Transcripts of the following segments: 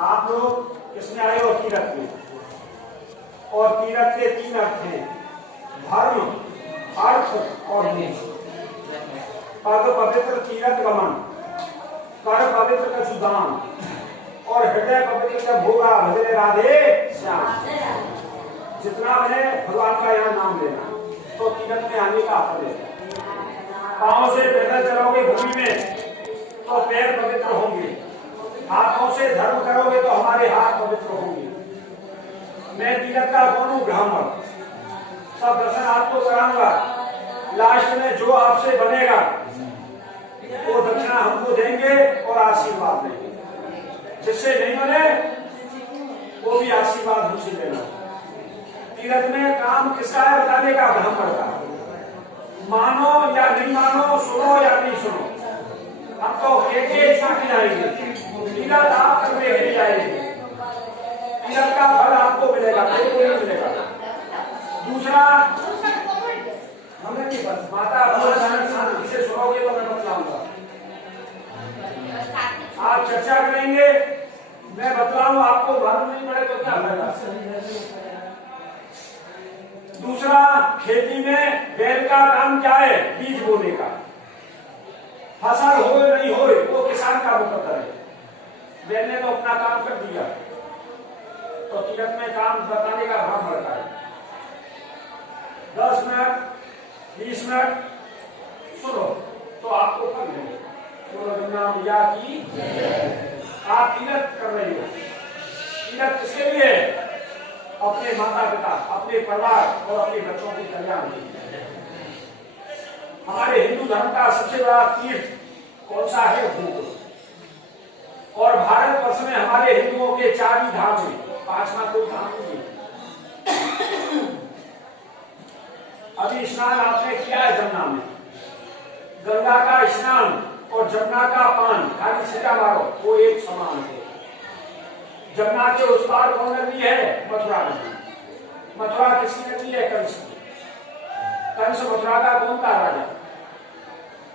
आप लोग किसमें आए हो? तीर्थ में। और तीर्थ के 3 अर्थ हैं, धर्म, अर्थ और मोक्ष। पग पवित्र तीर्थ गमन, कर पवित्र कछु दान, और हृदय पवित्र का भोगा भजने राधे श्याम। जितना बने भगवान का यहाँ नाम लेना तो तीर्थ में आने का फल है। पांव से पैदल चलोगे भूमि में तो पैर पवित्र होंगे, हाथों से धर्म करोगे तो हमारे हाथ पवित्र होंगे। मैं तीर्थ का कौन हूँ? ब्राह्मण। सब दर्शन आपको कराऊंगा। लास्ट में जो आपसे बनेगा वो दक्षिणा हमको देंगे और आशीर्वाद देंगे। जिससे नहीं बने वो भी आशीर्वाद हमसे देना। तीर्थ में काम किसका है बताने का? ब्राह्मण का। मानो या नहीं मानो, सुनो या नहीं सुनो, हम तो एक जाएंगे। तीर्थ आप करने के लिए आएंगे, तीर्थ का फल आपको मिलेगा, मेरे को नहीं मिलेगा। दूसरा हमने नहीं, बस माता शांति से सुनोगे तो मैं बतलाऊंगा। आप चर्चा करेंगे, मैं बतलाऊं, आपको मालूम नहीं पड़े तो क्या फायदा। दूसरा, खेती में बैल का काम क्या है? बीज बोने का। फसल हो नहीं हो वो किसान का मुकद्दर है। बैल ने तो अपना काम कर दिया, तो तीर्थ में काम बताने का ब्राह्मण का है। 10 मिनट 20 मिनट सुनो तो आपको फल मिलेगा। बोलो गंगा मैया की। आप तीर्थ कर रहे हो। तीर्थ किसके लिए? अपने माता पिता, अपने परिवार और अपने बच्चों के कल्याण के लिए। हमारे हिंदू धर्म का सबसे बड़ा तीर्थ कौन सा है? गोकुल। और भारत वर्ष में हमारे हिंदुओं के 4 ही धाम है, 5वां कोई धाम नहीं है। अभी स्नान आपने किया है जमुना में। गंगा का स्नान और जमुना का पान, खाली सीटा मारो, वो एक समान है। जमुना के उस पार कौन नदी है? मथुरा नदी। मथुरा किसकी नदी है? कंस की। कंस मथुरा का कौन था राजा?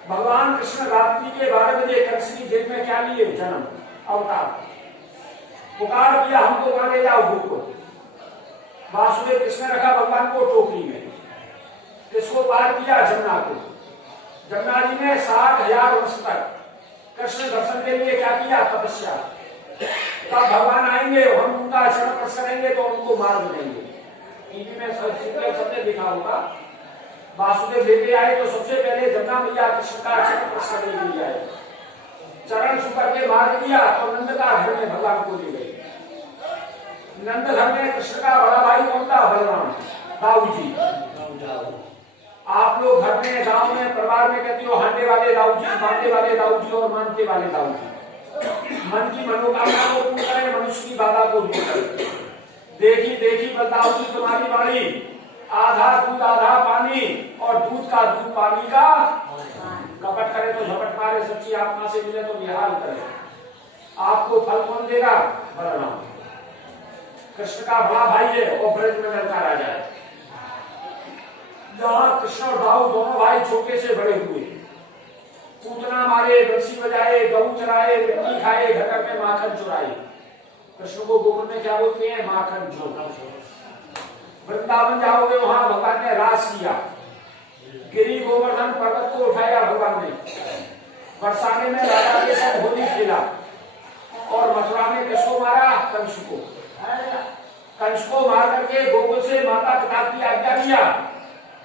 भगवान कृष्ण रात्रि के 12 बजे कंस की जेल में क्या लिए? जन्म, अवतार। पुकार किया हमको कहां ले जाओ? गोकुल। वासुदेव कृष्ण रखा भगवान को टोकरी में, किसको पार किया? जमुना को। जमुना जी ने 60,000 वर्ष तक कृष्ण दर्शन के लिए क्या किया? तपस्या। तब भगवान आएंगे, हम उनका चरण स्पर्श करेंगे तो उनको मार देंगे। टीवी में सबने देखा होगा, वासुदेव लेके आए तो सबसे पहले जमुना मैया कृष्ण का चरण स्पर्श करने के लिए आए। चरण छू करके मार दिया तो नंद का घर में भगवान को ले गए। नंद घर में कृष्ण का बड़ा भाई कौन था? बलराम, दाऊ जी। आप लोग घर में, गांव में, परिवार में कहते हो हांडे वाले दाऊ जी, बांधे वाले दाऊ जी और मानते वाले दाऊ जी। मन की मनोकामना को पूर्ण करें, मनुष्य की बाधा को दूर करें। देखी देखी बताओ जी तुम्हारी बाड़ी, आधा दूध आधा पानी, और दूध का दूध पानी का कपट करे तो झपट मारे, सच्ची आत्मा से मिले तो निहाल करे। आपको फल कौन देगा? बलराम। कृष्ण का बड़ा भाई है और ब्रज में लड़का राजा है। जहां कृष्ण और दाऊ दोनों भाई छोटे से बड़े हुए, पूतना मारे, बंसी बजाए, गऊ चराए, मिट्टी खाए, घर में माखन चुराए। कृष्ण को गोकुल में क्या बोलते हैं? माखन चोर। वृंदावन जाओगे वहां भगवान ने रास किया। गिरी गोवर्धन पर्वत को उठाया भगवान ने। बरसाने में राजा के साथ होली खेला। और मथुरा में किसको मारा? कंस को। कंस को मार करके गोकुल से माता पिता की आज्ञा दिया।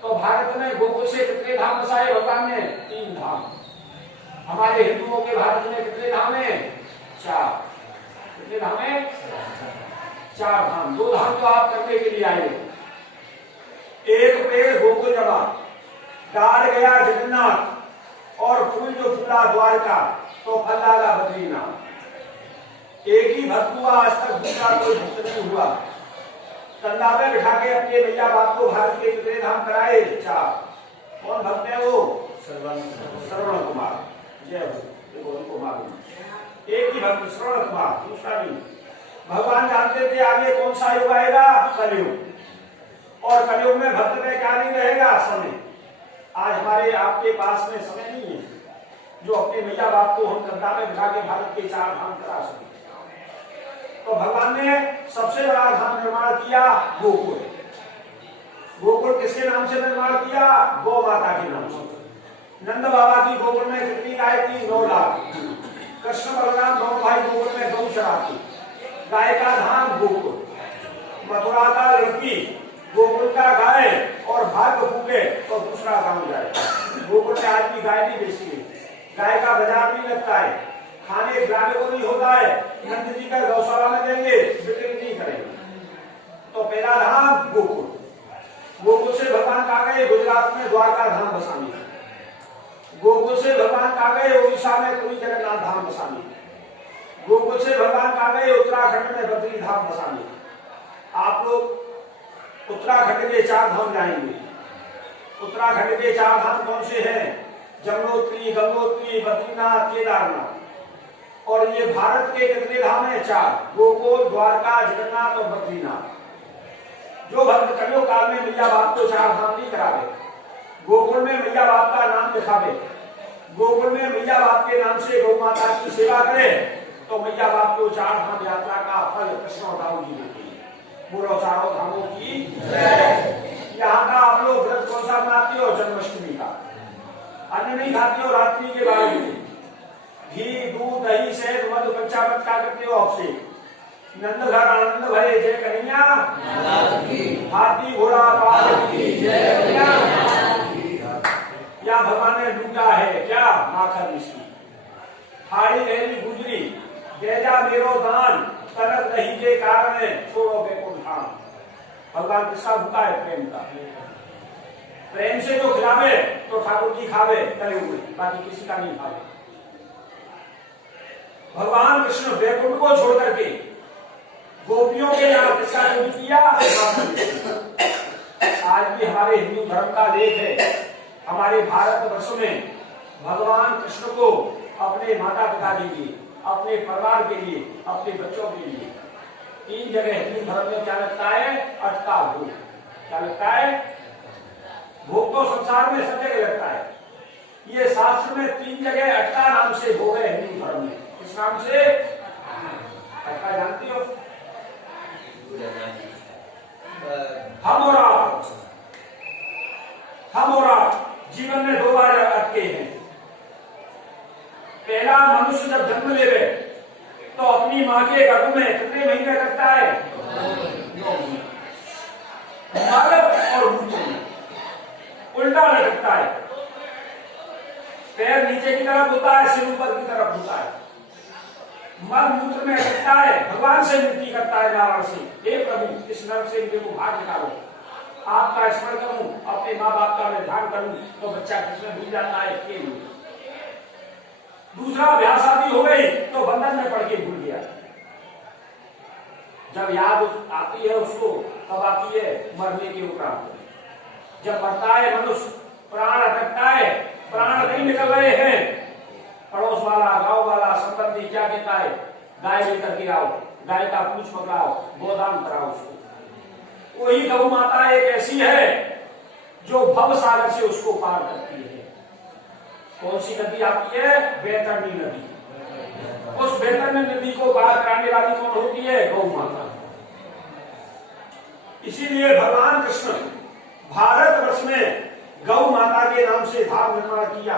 तो भारत में गोकुल से कितने धाम बसाए भगवान ने? 3 धाम। हमारे हिंदुओं के भारत में कितने धाम है? 4। कितने धाम है? 4 धाम। 2 धाम तो आप करने के लिए आए। एक पेड़ गोकुल जमा, डाल गया जगन्नाथ, और फूल जो फूला द्वारका, तो फल डाला बद्रीनाथ। एक ही भक्त हुआ, आज तक दूसरा कोई भक्त नहीं हुआ। कंधा में बिठा के अपने मैया बाप को भारत के कितने धाम कराए? 4। कौन भक्त है वो? श्रवण कुमार। जय हो, उनको मालूम। एक ही भक्त श्रवण कुमार, दूसरा नहीं। भगवान जानते थे आगे कौन सा युग आएगा? कलयुग। और कलयुग में भक्त में क्या नहीं रहेगा? समय। आज हमारे आपके पास में समय नहीं है जो अपने मैया बाप को हम कंधा में बिठा के भारत के 4 धाम करा सके। भगवान ने सबसे बड़ा धाम निर्माण किया गोकुल। गोकुल किसके नाम से निर्माण किया? गौ माता के नाम से। नंद बाबा की गोकुल में कितनी गाय थी? 9 लाख। कृष्ण बलराम दोनों भाई गोकुल में गौ चराती। गाय का धाम गोकुल। मथुरा का लड़की, गोकुल का गाय, और भाग्य फूके तो दूसरा गांव जाए। गोकुल में आज की गाय नहीं बेचती है, गाय का बाजार नहीं लगता है, खाने खिलाने को नहीं होता है, नंद जी का गौशाला में देंगे, बिक्री नहीं करेंगे। तो पहला धाम गोकुल। गोकुल से भगवान कहाँ गए? गुजरात में द्वारका धाम बसाने। गोकुल से भगवान कहाँ गए? उड़ीसा में पुरी जगन्नाथ धाम बसाने। गोकुल से भगवान कहाँ गए? उत्तराखंड में बद्री धाम बसाने। आप लोग उत्तराखंड के 4 धाम जाएंगे। उत्तराखंड के 4 धाम कौन से हैं? यमुनोत्री, गंगोत्री, बद्रीनाथ, केदारनाथ। और ये भारत के कितने धाम हैं? 4। गोकुल, द्वारका, जगन्नाथ और बद्रीनाथ। जो भक्त कलियुग काल में मैया बाप को 4 धाम नहीं करावे, गोकुल में मैया बाप का नाम लिखावे, गोकुल में मैया बाप के नाम से गौ माता की सेवा करे, तो मैया बाप को 4 धाम यात्रा का फल कृष्ण और राम जी देते हैं। बोलो चारों धामों की जय। यहाँ का आप लोग व्रत कौन सा मनाते हो? जन्माष्टमी का। अन्न नहीं खाते हो रात्रि के 12 बजे। घी, दूध, दही, शहद, मधु, पंचामृत क्या करते हो? अभिषेक। नंद घर आनंद भरे जय कन्हैया, हाथी घोड़ा पाल की जय। या भगवान ने लूटा है क्या? माखन मिश्री। थाड़ी गहरी गुजरी, देजा मेरो दान, तरत नहीं के कारण छोड़ो बेकुंठ धाम। भगवान किसका भूखा है? प्रेम का। प्रेम से जो खिलावे तो ठाकुर जी खावे तले हुए, बाकी किसी का नहीं खावे। भगवान कृष्ण वैकुंठ को छोड़ करके गोपियों के नाम किसका चोरी किया? आज भी हमारे हिंदू धर्म का लेख है। हमारे भारत वर्ष में भगवान कृष्ण को अपने माता पिता के लिए, अपने परिवार के लिए, अपने बच्चों के लिए 3 जगह हिंदू धर्म में क्या लगता है? अटका भोग। क्या लगता है? भोग तो संसार में सब जगह लगता है। ये शास्त्र में 3 जगह अटका नाम से भोग है हिंदू धर्म में। किस नाम से? अटका जानती हो? हम और आप जीवन में 2 बार अटके हैं। पहला, मनुष्य जब जन्म लेवे तो अपनी माँ के गर्भ में कितने महीने लगता है? 9 महीने। मल और मूत्र में उल्टा लटकता है। पैर नीचे की तरफ होता है, सिर ऊपर की तरफ होता है। मल मूत्र में अटकता है, भगवान से विनती करता है नारायण से, हे प्रभु इस नर्क से मुझे को बाहर निकालो। आपका स्मरण करूं, अपने माँ बाप का मैं ध्यान करूं तो बच्चा किसमें भूल जाता है? खेल में। दूसरा, ब्याह शादी हो गई तो बंधन में पड़ के भूल गया। जब याद आती है उसको तब आती है मरने के उपरांत। जब मरता है मनुष्य, प्राण अटकता है, प्राण नहीं निकल रहे हैं, पड़ोस वाला, गांव वाला, संबंधी क्या कहता है? गाय लेकर के आओ, गाय का पूंछ पकड़ाओ, गोदान कराओ उसको। वही गौ माता एक ऐसी है जो भव सागर से उसको पार करती है। कौन सी नदी आती है? बैतरणी नदी। उस बैतरणी नदी को पार कराने वाली कौन होती है? गौ माता। इसीलिए भगवान कृष्ण भारत वर्ष में गौ माता के नाम से धाम निर्माण किया।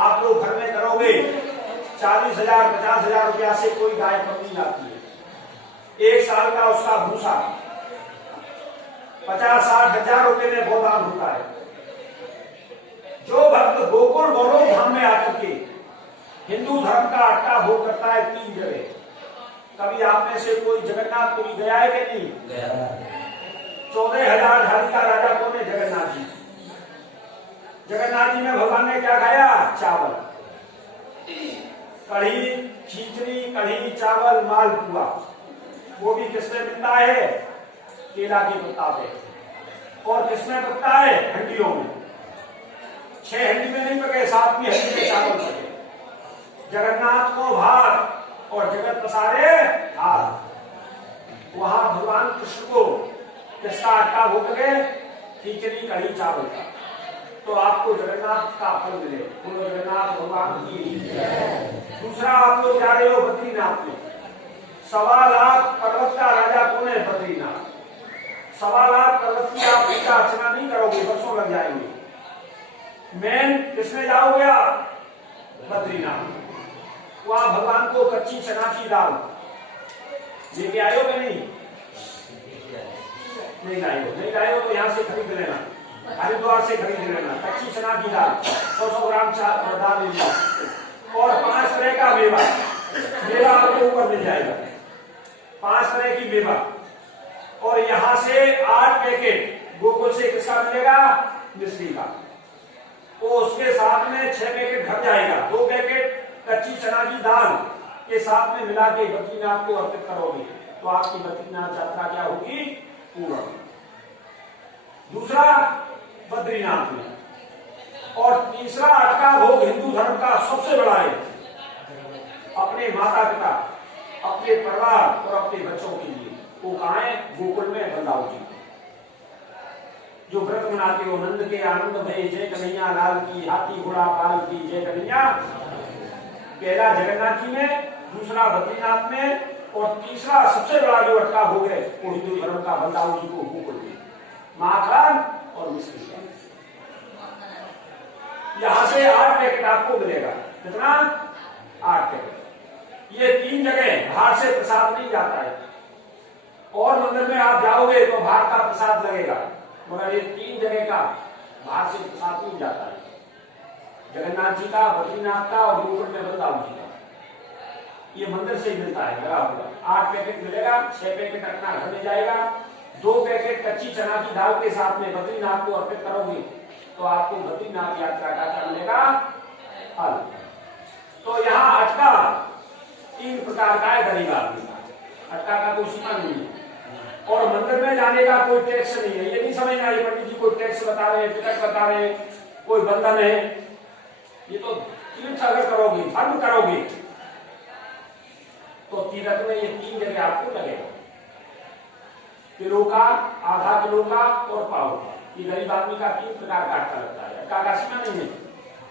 आप लोग घर में करोगे 40,000 50,000 रुपया से कोई गाय कम नहीं आती है। 1 साल का उसका भूसा 50-60 हजार रुपए में गोदान होता है। जो भक्त गोकुल गौरव धाम में आकर के हिंदू धर्म का अटका भोग करता है 3 जगह। कभी आप में से कोई जगन्नाथपुरी गया है कि नहीं? गया। 14,000 धारी का राजा कौन है? जगन्नाथ जी। जगन्नाथ जी में भगवान ने क्या खाया? चावल, कढ़ी, खिचड़ी, कढ़ी, चावल, मालपुआ। वो भी किसमें मिलता है? केला के पत्ता पे। और किसमें पकता है? हंडियों में। 6 हंडी में नहीं पके, 7वीं हंडी में चावल पके। जगन्नाथ को भात और जगत पसारे हाथ। वहां भगवान कृष्ण को किसका अटका भोग गए? खिचड़ी, कढ़ी, चावल का। तो आपको जगन्नाथ का फल मिले। बोलो जगन्नाथ भगवान की। दूसरा, आप लोग जा रहे हो बद्रीनाथ में, सवा लाख पर्वत का राजा कौन है? बद्रीनाथ। सवा लाख पर्वत की आप पूजा अर्चना नहीं करोगे, वर्षों लग जाएंगे। मेन किसमें जाओगे आप? बद्रीनाथ। वहां भगवान को कच्ची चना की दाल लेके आयो कि नहीं? नहीं लाए हो, नहीं लाए हो तो यहाँ से खरीद लेना, हरिद्वार से खरीद लेना। कच्ची चना की दाल 100 ग्राम दाल ले लो और 5 तरह का मेवा, मेवा आपको ऊपर मिल जाएगा, 5 तरह की मेवा। और यहाँ से 8 पैकेट गोकुल से किसका मिलेगा? मिश्री का। तो उसके साथ में 6 पैकेट घर जाएगा, 2 पैकेट कच्ची चना की दाल के साथ में मिला के बद्रीनाथ को अर्पित करोगे तो आपकी बद्रीनाथ यात्रा क्या होगी? पूर्ण। दूसरा बद्रीनाथ में। और तीसरा अटका भोग हिंदू धर्म का सबसे बड़ा है, अपने माता पिता, अपने परिवार और अपने बच्चों के लिए। वो कहाँ है? गोकुल में वृंदावन जी। जो व्रत मनाते हो, नंद के आनंद भय जय कन्हैया लाल की, हाथी घोड़ा पाल की जय कन्हैया। पहला जगन्नाथ जी में, दूसरा बद्रीनाथ में, और तीसरा सबसे बड़ा जो अटका भोग है वो हिंदू धर्म का वृंदावन जी को गोकुल में, माखन और मिश्री। यहां से 8 पैकेट आपको मिलेगा। कितना? 8 पैकेट। ये 3 जगह बाहर से प्रसाद नहीं जाता है, और मंदिर में आप जाओगे तो बाहर का प्रसाद लगेगा, मगर ये 3 जगह का बाहर से प्रसाद नहीं जाता है। जगन्नाथ जी का, बद्रीनाथ का और गोकुल में वृंदावन जी का। ये मंदिर से ही मिलता है लगा हुआ। 8 पैकेट मिलेगा, 6 पैकेट अपना घर में जाएगा, 2 पैकेट कच्ची चना की दाल के साथ में बद्रीनाथ को अर्पित करोगे तो आपको बद्रीनाथ यात्रा का क्या मिलेगा? फल। तो यहाँ अटका 3 प्रकार का है गरीब आदमी का। अटका का कोई सीमा नहीं है, और मंदिर में जाने का कोई टैक्स नहीं है। ये नहीं समझना ये पंडित जी कोई टैक्स बता रहे हैं, टिकट बता रहे हैं, कोई बंधन है। ये तो तीर्थ अगर करोगे, धर्म करोगे तो तीर्थ में ये 3 जगह आपको लगेगा। किलो का, आधा किलो का और पाव का। ये गरीब आदमी का 3 प्रकार का अटका लगता है। अटका का सीमा नहीं है,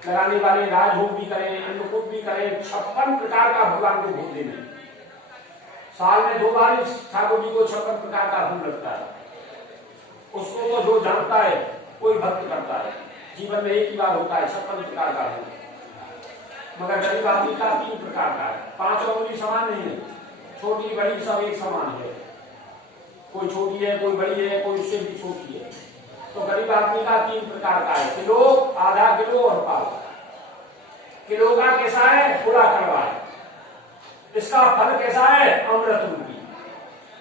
लगाने वाले राजभोग भी करें, अन्नकूट भी करें, 56 प्रकार का भगवान को भोग देने। साल में 2 बार ठाकुर जी को 56 प्रकार का भोग लगता है। उसको तो जो जानता है कोई भक्त करता है, जीवन में एक ही बार होता है 56 प्रकार का भोग। मगर गरीब आदमी का 3 प्रकार का है। 5 उंगली समान नहीं है, छोटी बड़ी सब एक समान है। कोई छोटी है, कोई बड़ी है, कोई उससे भी छोटी है। तो गरीब आदमी का 3 प्रकार का है, किलो, आधा किलो और पाव। किलो का कैसा है? थोड़ा कड़वा है। इसका फल कैसा है? अमृत रूपी।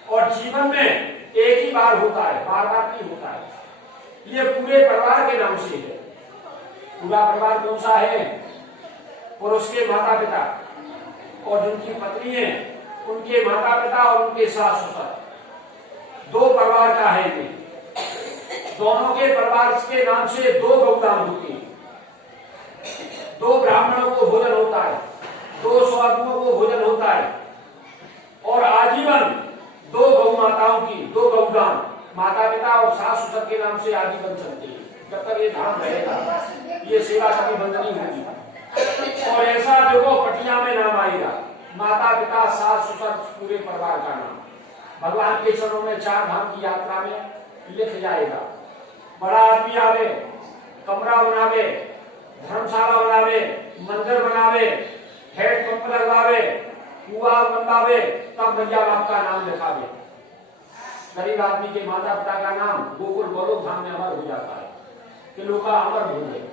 और जीवन में एक ही बार होता है, बार बार नहीं होता है। ये पूरे परिवार के नाम से है। पूरा परिवार कौन सा है? पुरुष के माता पिता और जिनकी पत्नी है उनके माता पिता और उनके सास ससुर, 2 परिवार का है ये। दोनों के परिवार के नाम से 2 गौदान होती है, 2 ब्राह्मणों को भोजन होता है, 2 स्वादुओं को भोजन होता है, और आजीवन 2 गौ माताओं की 2 गौदान माता पिता और सास ससुर के नाम से आजीवन चलती है। जब तक ये धाम रहेगा ये सेवा कभी बंद नहीं होगी। और ऐसा देखो पटिया में नाम आएगा, माता पिता सास ससुर पूरे परिवार का नाम भगवान के चरणों में 4 धाम की यात्रा में लिख जाएगा। बड़ा आदमी आवे, कमरा बनावे, धर्मशाला बनावे, मंदिर बनावे, हेड पंप लगवावे, कुआं बनवावे, तब भैया बाप का नाम लिखावे। गरीब आदमी के माता पिता का नाम गोकुल गोलोक धाम में अमर हो जाता है। किलो का अमर हो गए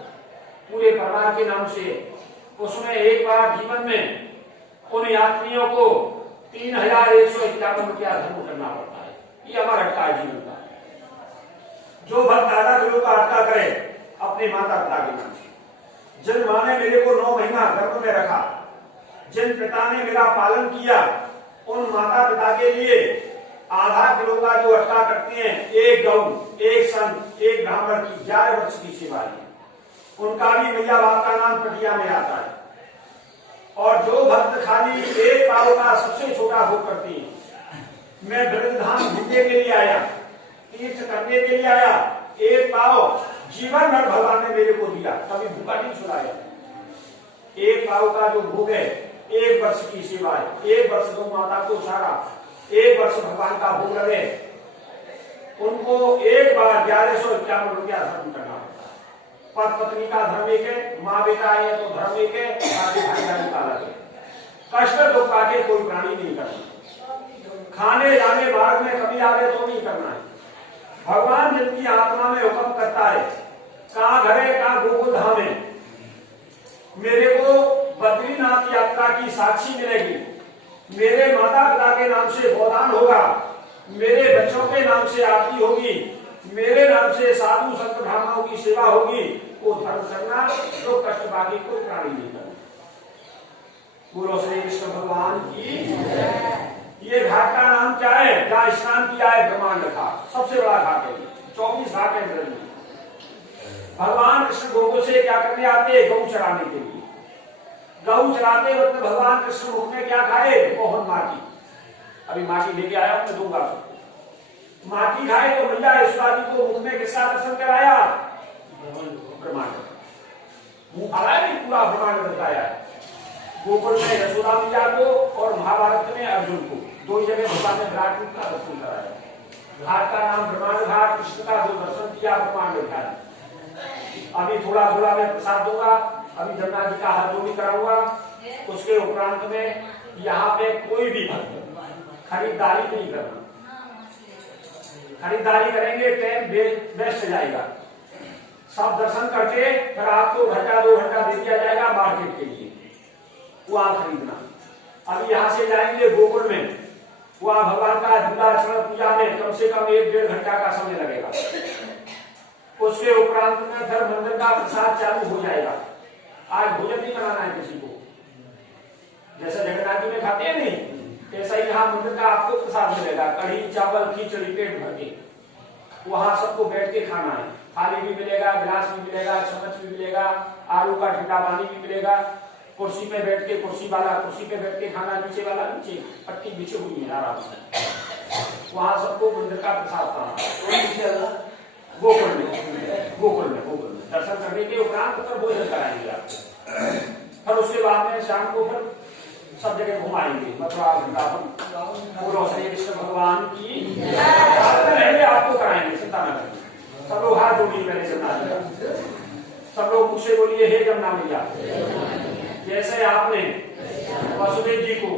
पूरे परिवार के नाम से। उसमें एक बार जीवन में उन यात्रियों को 3151 रुपया धर्म करना पड़ता है। ये हमारा अटका है जीवन का। जो भक्त आधा किलो का अटका करे अपने माता पिता के नाम से, जिन माँ ने मेरे को 9 महीना गर्भ में रखा, जिन पिता ने मेरा पालन किया, उन माता पिता के लिए आधा किलो का जो अटका करते हैं, 1 गौ, 1 संत, 1 ब्राह्मण की 11 वर्ष की सेवा है। उनका भी मैया बाप का नाम पटिया में आता है। और जो भक्त खाली 1 पाव का सबसे छोटा भोग करते हैं, मैं ब्रजधाम घूमने के लिए आया, तीर्थ करने के लिए आया, 1 पाव जीवन भर भगवान ने मेरे को दिया, कभी भूखा नहीं छुड़ाया। 1 पाव का जो भोग है 1 वर्ष की सेवा है, 1 वर्ष गौ माता को सारा, 1 वर्ष भगवान का भोग लगे, उनको एक बार 1151 रुपया धर्म करना होता है। पति पत्नी का धर्म एक है, माँ बेटा है तो धर्म एक है, बाकी भाईचारे का अलग है। कष्ट दुख पाके कोई प्राणी नहीं करना, खाने जाने मार्ग में कभी आवे तो नहीं करना है। भगवान जिनकी आत्मा में हुक्म करता है, कहाँ घर है कहाँ गोकुल धाम है, मेरे को बद्रीनाथ यात्रा की साक्षी मिलेगी, मेरे माता पिता के नाम से गोदान होगा, मेरे बच्चों के नाम से आरती होगी, मेरे नाम से साधु संत ब्राह्मणों की सेवा होगी, वो धर्म करना तो कष्ट बाकी कोई प्राणी नहीं करना। बोलो श्री कृष्ण भगवान की। ये घाट का नाम क्या है? जहाँ स्नान किया है ब्रह्मांड घाट, सबसे बड़ा घाट है, 24 घाट है इंद्र में। भगवान कृष्ण गोकुल से क्या करने आते हैं? गौ चराने के लिए। गौ चराते वक्त भगवान कृष्ण मुख में क्या खाए? मोहन माटी। अभी माटी लेके आया, मैं दूंगा सबको। माटी खाए तो मैया यशोदा जी को मुख में किसका दर्शन कराया? ब्रह्मांड। मुंह खाया नहीं, पूरा ब्रह्मांड बताया है। गोकुल में यशोदा मैया को और महाभारत में अर्जुन को, दो जगह भगवान ने विराट रूप का दर्शन कराया। घाट का नाम ब्रह्मांड घाट, कृष्ण का जो दर्शन किया ब्रह्मांड घाट। अभी थोड़ा थोड़ा मैं प्रसाद दूंगा, अभी जमुना जी का हाथ जोड़ी कराऊंगा। उसके उपरांत में यहाँ पे कोई भी खरीदारी नहीं करना, खरीदारी करेंगे टाइम वेस्ट जाएगा। सब दर्शन करके फिर आपको घंटा 2 घंटा दे दिया जाएगा मार्केट के लिए, वहां खरीदना। अभी यहाँ से जाएंगे गोकुल में, वहां भगवान का झूला चरण पूजा में कम से कम 1-1.5 घंटा का समय लगेगा। उसके उपरांत में फिर मंदिर का प्रसाद चालू हो जाएगा। आज भोजन नहीं बनाना है किसी को, जैसे जगन्नाथ जी में खाते हैं नहीं, ऐसा ही यहाँ मंदिर का आपको प्रसाद मिलेगा, कढ़ी चावल खिचड़ी पेट भर के। वहां सबको बैठ के खाना है, थाली भी मिलेगा, गिलास भी मिलेगा, चम्मच भी मिलेगा, आलू का ठंडा पानी भी मिलेगा। कुर्सी पे बैठ के, कुर्सी वाला कुर्सी पे बैठ के खाना, नीचे वाला नीचे, पट्टी बिछी हुई है आराम से। वहां सबको मंदिर का प्रसाद खाना, गोकुल में दर्शन करने के उपरांत फिर भोजन कराएंगे आपको। फिर उसके बाद में शाम को फिर सब जगह घुमाएंगे, मथुरा वृंदावन। बोलो श्री कृष्ण भगवान की। रहेंगे आपको कराएंगे, चिंता न करिए। सब लोग हाथ जोड़िए पहले जमुना जी, सब लोग मुझसे बोलिए हे जमुना मैया, जैसे आपने वसुदेव जी को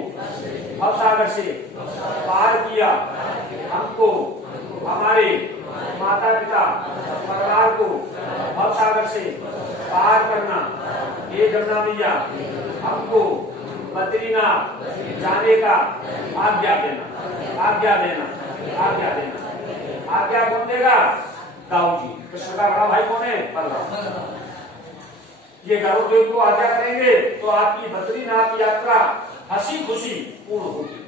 भवसागर से पार किया, हमको हमारे माता पिता परिवार को भवसागर से पार करना। हे जमुना मैया, हमको बद्रीनाथ जाने का आज्ञा देना, आज्ञा देना, आज्ञा देना। आज्ञा कौन देगा? दाऊ जी। कृष्ण का बड़ा भाई कौन है? बलराम। ये गरुड़देव को आज्ञा करेंगे तो आपकी बद्रीनाथ यात्रा हंसी खुशी पूर्ण होगी।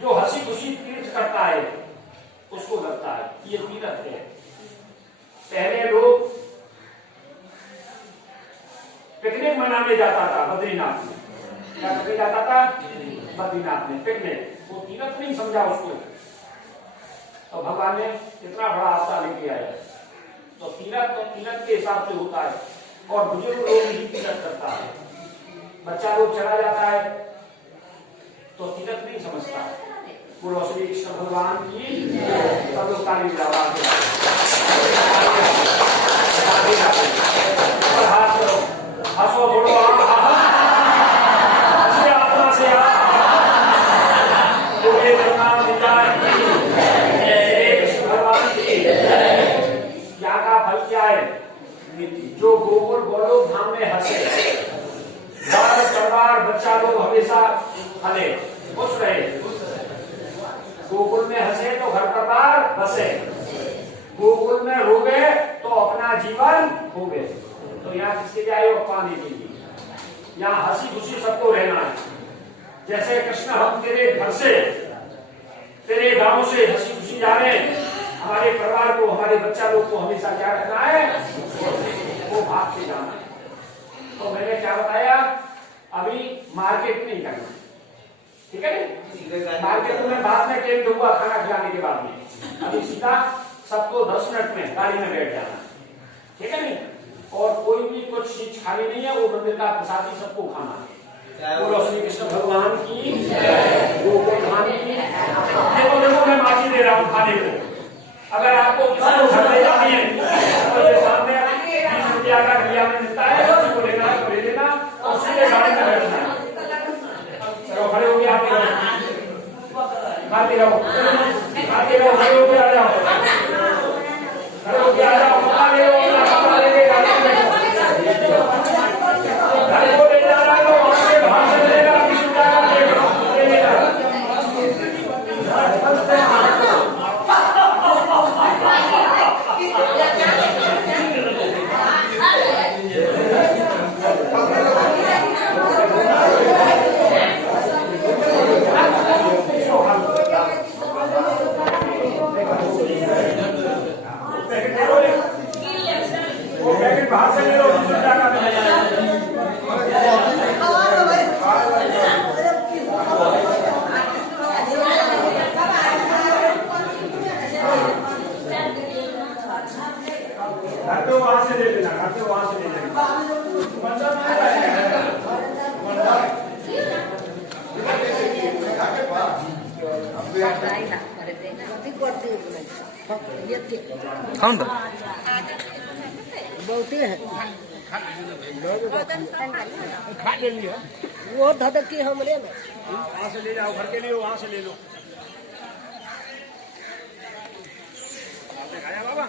जो हंसी खुशी तीर्थ करता है उसको लगता है ये तीर्थ है। पहले लोग पिकनिक मनाने जाता था बद्रीनाथ में, क्या करने जाता था? बद्रीनाथ में पिकनिक। वो तीर्थ नहीं समझा उसको, तो भगवान ने इतना बड़ा आपदा लेके आया। तो तीर्थ के हिसाब से होता है, और बुजुर्ग लोग ही तीर्थ करता है। बच्चा लोग चला जाता है तो तीर्थ नहीं समझता। बोलो श्री कृष्ण भगवान की। सब लोग ताली बजाओ, हाथ करो, हंसो, बोलो हंसिए आत्मा से। बोले भगवान कृष्ण भगवान की। यहाँ का फल क्या है? जो गोकुल गोलोक धाम में हंसे, घर परिवार बच्चा लोग हमेशा हंसे, खुश रहे। गोकुल में हंसे तो घर परिवार बसे, गोकुल में रोगे तो अपना जीवन खोगे। तो यहाँ किसके लिए आए हो? पाने के लिए। यहाँ हंसी खुशी सबको रहना है। जैसे कृष्ण हम तेरे घर से, तेरे गांव से हंसी खुशी जा रहे हैं, हमारे परिवार को, हमारे बच्चा लोग को हमेशा क्या रखना है? वो भाग से जाना है। तो मैंने क्या बताया? अभी मार्केट नहीं करना, ठीक है नहीं? मार्केट में बाद में टेंट दूंगा खाना खिलाने के बाद में। अभी सीधा सबको 10 मिनट में गाड़ी में बैठ जाना, ठीक है नहीं? और कोई भी कुछ चीज खानी नहीं है, वो मंदिर का प्रसाद ही सबको खाना है। बोलो श्री कृष्ण भगवान की गोकुल धाम की। देखो देखो मैं माफी दे रहा हूँ खाने को। अगर आपको किसी को घर ले जानी है तो ये सामने 20 रुपया का भैया में मिलता है, किसी को लेना है तो ले लेना और सीधे गाड़ी में बैठना है। चलो खड़े हो गए, आते रहो आते रहो आते रहो, खड़े हो गए आ जाओ, खड़े हो गए आ जाओ, कपड़ा ले लो, कपड़ा लेके गाड़ी में बैठो। घर को ले जा रहा है तो वहां से बाहर से लेगा, 20 रुपया का ले लेगा। वो पैकेट बाहर से ले लो, 20 रुपया का घर पे वहां से ले लेना, घर पे वहां से ले लेना। खाऊं तो बहुत है खा ले लियो वो धधक की हमरे में वहां से ले जाओ, घर के लिए वहां से ले लो। आपने खाया बाबा?